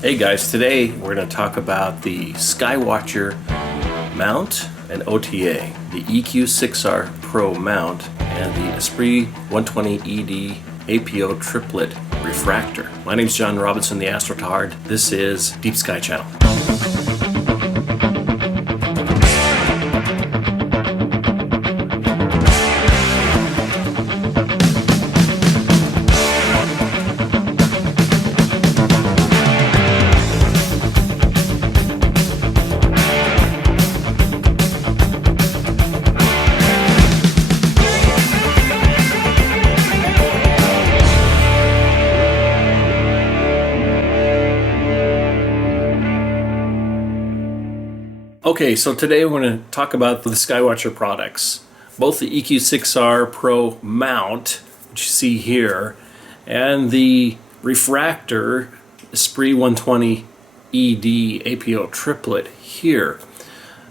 Hey guys, today we're going to talk about the Skywatcher mount and OTA, the EQ6R-Pro mount and the Esprit 120 ED APO Triplet Refractor. My name is John Robinson, the Astrotard. This is Deep Sky Channel. Okay, so today we're going to talk about the Skywatcher products. Both the EQ6R-Pro mount, which you see here, and the refractor Esprit 120 ED APO Triplet here.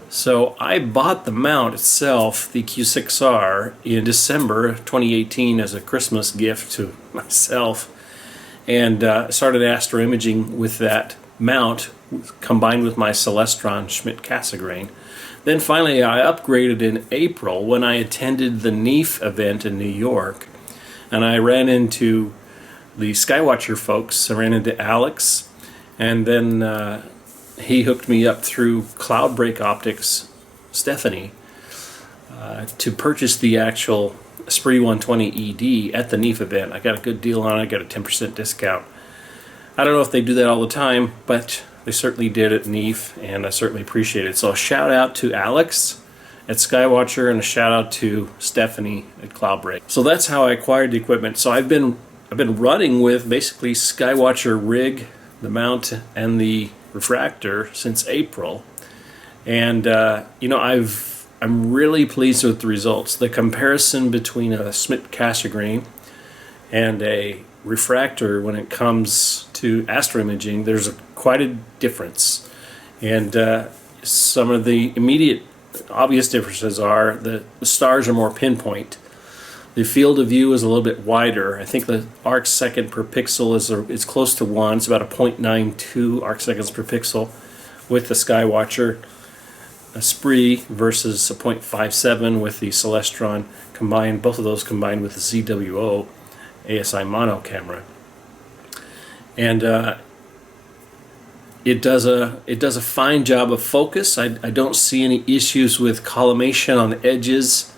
So I bought the mount itself, the EQ6R, in December 2018 as a Christmas gift to myself, and started astro imaging with that mount combined with my Celestron Schmidt-Cassegrain. Then finally I upgraded in April when I attended the NEF event in New York, and I ran into the Skywatcher folks. I ran into Alex, and then he hooked me up through Cloudbreak Optics, Stephanie, to purchase the actual Esprit 120 ED at the NEF event. I got a good deal on it. I got a 10% discount. I don't know if they do that all the time, but they certainly did at NEF, and I certainly appreciate it. So a shout out to Alex at Skywatcher and a shout out to Stephanie at Cloudbreak. So that's how I acquired the equipment. So I've been running with basically Skywatcher rig, the mount, and the refractor since April, and I'm really pleased with the results. The comparison between a Schmidt-Cassegrain and a refractor when it comes to astro imaging, there's quite a difference, and some of the immediate obvious differences are the stars are more pinpoint. The field of view is a little bit wider. I think the arc second per pixel is close to 1. It's about a 0.92 arc seconds per pixel with the Skywatcher Esprit versus a 0.57 with the Celestron combined, both of those combined with the ZWO ASI mono camera. And it does a fine job of focus. I don't see any issues with collimation on the edges.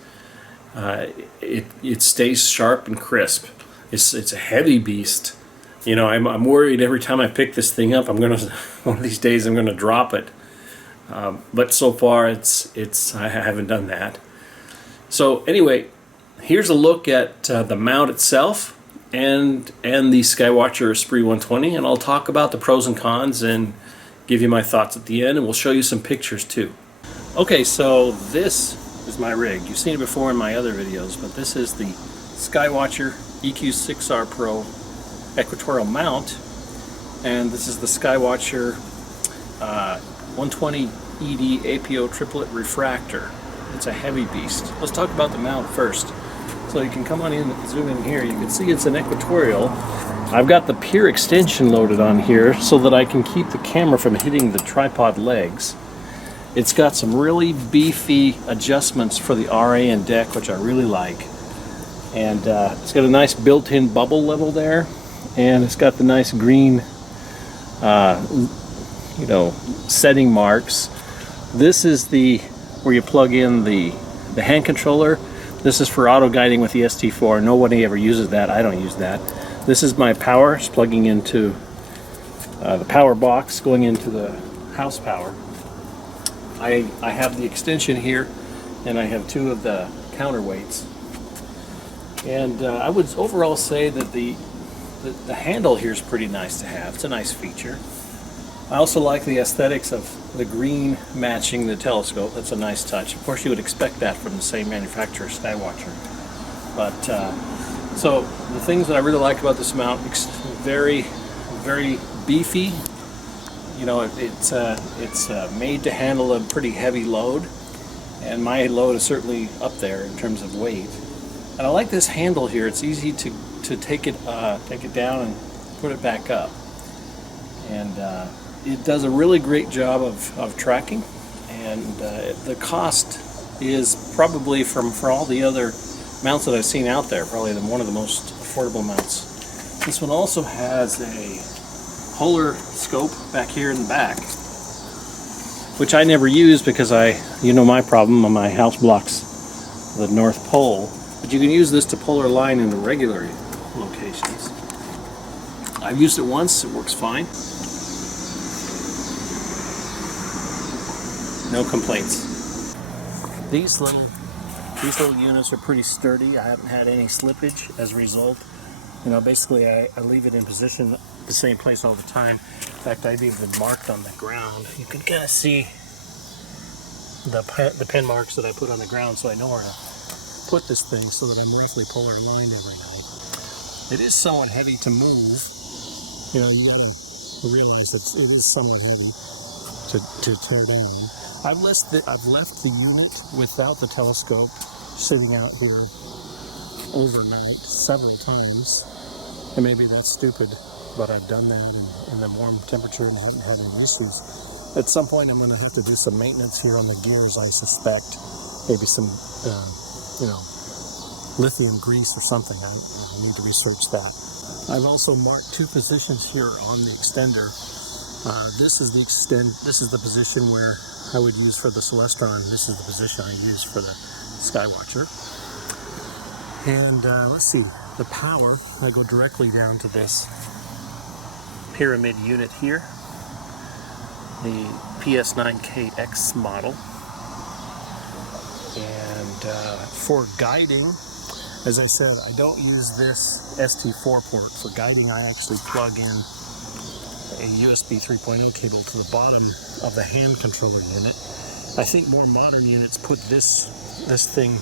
It stays sharp and crisp. It's a heavy beast. You know, I'm worried every time I pick this thing up, one of these days I'm gonna drop it. But so far I haven't done that. So anyway, here's a look at the mount itself and the Skywatcher Esprit 120, and I'll talk about the pros and cons and give you my thoughts at the end, and we'll show you some pictures too. Okay, so this is my rig. You've seen it before in my other videos, but this is the Skywatcher EQ6R-Pro Equatorial mount, and this is the Skywatcher 120 ED APO Triplet Refractor. It's a heavy beast. Let's talk about the mount first. So you can come on in and zoom in here. You can see it's an Equatorial. I've got the pier extension loaded on here so that I can keep the camera from hitting the tripod legs. It's got some really beefy adjustments for the RA and deck, which I really like. And it's got a nice built-in bubble level there, and it's got the nice green setting marks. This is where you plug in the hand controller. This is for auto guiding with the ST4. Nobody ever uses that. I don't use that. This is my power. It's plugging into the power box, going into the house power. I have the extension here, and I have two of the counterweights. And I would overall say that the handle here is pretty nice to have. It's a nice feature. I also like the aesthetics of the green matching the telescope. That's a nice touch. Of course, you would expect that from the same manufacturer, Skywatcher. But so the things that I really like about this mount, it's very, very beefy. You know, it's made to handle a pretty heavy load, and my load is certainly up there in terms of weight. And I like this handle here. It's easy to to take it down and put it back up. And it does a really great job of tracking, and the cost is probably for all the other mounts that I've seen out there, probably one of the most affordable mounts. This one also has a polar scope back here in the back, which I never use because my problem on my house blocks the North Pole. But you can use this to polar line in the regular locations. I've used it once, it works fine. No complaints. These little units are pretty sturdy. I haven't had any slippage as a result. Basically I leave it in position the same place all the time. In fact, I've even marked on the ground. You can kind of see the pen marks that I put on the ground, so I know where to put this thing so that I'm roughly polar aligned every night. It is somewhat heavy to move. You got to realize that it is somewhat heavy to tear down. I've left the unit without the telescope sitting out here overnight several times, and maybe that's stupid, but I've done that in the warm temperature and haven't had any issues. At some point I'm going to have to do some maintenance here on the gears, I suspect. Maybe some lithium grease or something. I need to research that. I've also marked two positions here on the extender. This is the position where I would use for the Celestron. This is the position I use for the Skywatcher. And let's see, the power, I go directly down to this pyramid unit here, the PS9KX model. And for guiding, as I said, I don't use this ST4 port. For guiding, I actually plug in a USB 3.0 cable to the bottom of the hand controller unit. I think more modern units put this thing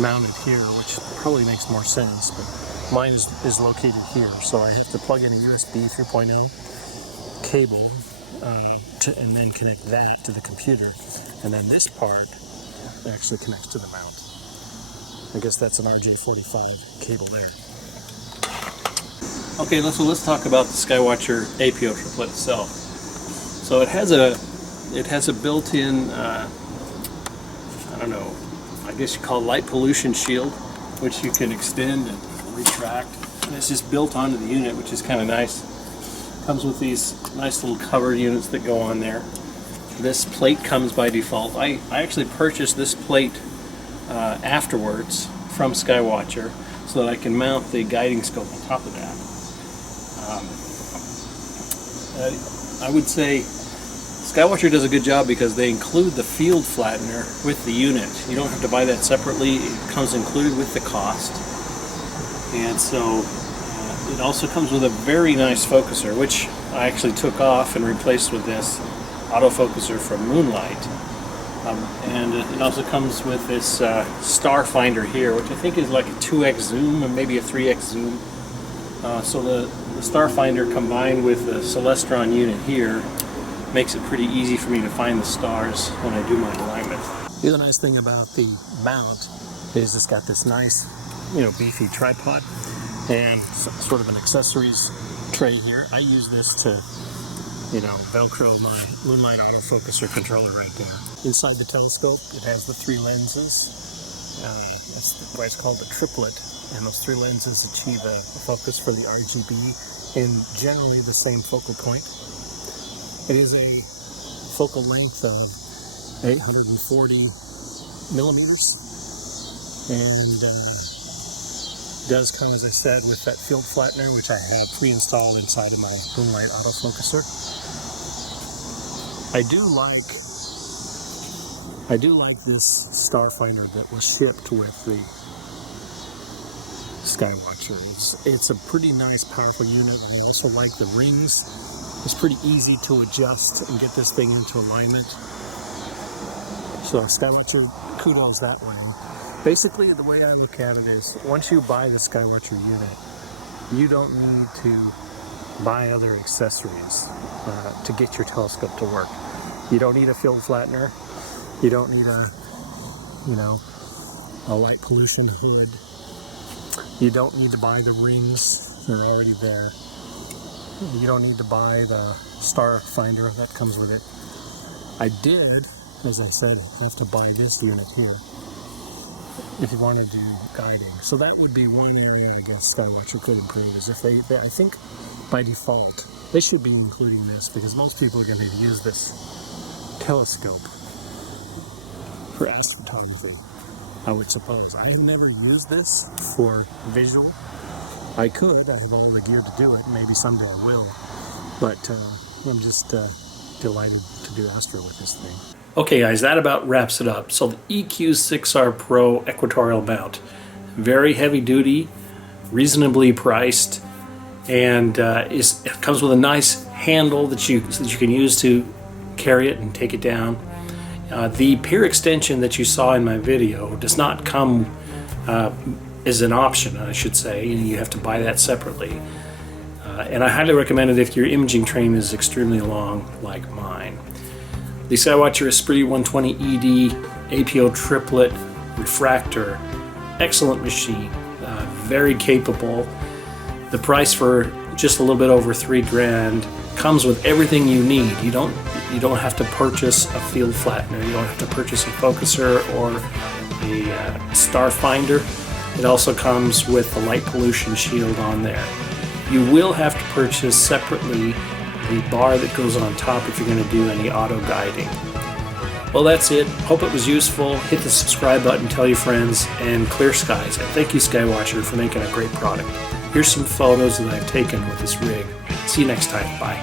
mounted here, which probably makes more sense, but mine is located here, so I have to plug in a USB 3.0 cable and then connect that to the computer, and then this part actually connects to the mount. I guess that's an RJ45 cable there. Okay, so let's talk about the Skywatcher APO Triplet itself. So it has a built-in, I guess you call it light pollution shield, which you can extend and retract. And it's just built onto the unit, which is kind of nice. Comes with these nice little cover units that go on there. This plate comes by default. I actually purchased this plate afterwards from Skywatcher so that I can mount the guiding scope on top of that. I would say Skywatcher does a good job because they include the field flattener with the unit. You don't have to buy that separately. It comes included with the cost. And so it also comes with a very nice focuser, which I actually took off and replaced with this autofocuser from Moonlight. And it also comes with this star finder here, which I think is like a 2x zoom and maybe a 3x zoom. So the star finder combined with the Celestron unit here makes it pretty easy for me to find the stars when I do my alignment. The other nice thing about the mount is it's got this nice, beefy tripod and sort of an accessories tray here. I use this to, Velcro my Moonlight autofocuser controller right there. Inside the telescope, it has the three lenses. That's why it's called the triplet. And those three lenses achieve a focus for the RGB in generally the same focal point. It is a focal length of 840 millimeters, and does come, as I said, with that field flattener, which I have pre-installed inside of my Moonlight autofocuser. I do like this star finder that was shipped with the Skywatcher. It's a pretty nice, powerful unit. I also like the rings. It's pretty easy to adjust and get this thing into alignment. So Skywatcher, kudos that way. Basically, the way I look at it is, once you buy the Skywatcher unit, you don't need to buy other accessories to get your telescope to work. You don't need a field flattener. You don't need a light pollution hood. You don't need to buy the rings, they're already there. You don't need to buy the star finder that comes with it. I did, as I said, have to buy this unit here if you want to do guiding. So that would be one area I guess Skywatcher could improve, is if they I think by default they should be including this, because most people are going to use this telescope for astrophotography, I would suppose. I have never used this for visual. I could, I have all the gear to do it, maybe someday I will, but I'm just delighted to do astro with this thing. Okay guys, that about wraps it up. So the EQ6R-Pro Equatorial mount, very heavy duty, reasonably priced, and it comes with a nice handle that you can use to carry it and take it down. The peer extension that you saw in my video does not come as an option, I should say. You have to buy that separately. And I highly recommend it if your imaging train is extremely long, like mine. The Skywatcher Esprit 120 ED APO Triplet Refractor, excellent machine, very capable. The price for just a little bit over $3,000 comes with everything you need. You don't have to purchase a field flattener. You don't have to purchase a focuser or a star finder. It also comes with the light pollution shield on there. You will have to purchase separately the bar that goes on top if you're going to do any auto guiding. Well, that's it. Hope it was useful. Hit the subscribe button, tell your friends, and clear skies. And thank you, Skywatcher, for making a great product. Here's some photos that I've taken with this rig. See you next time. Bye.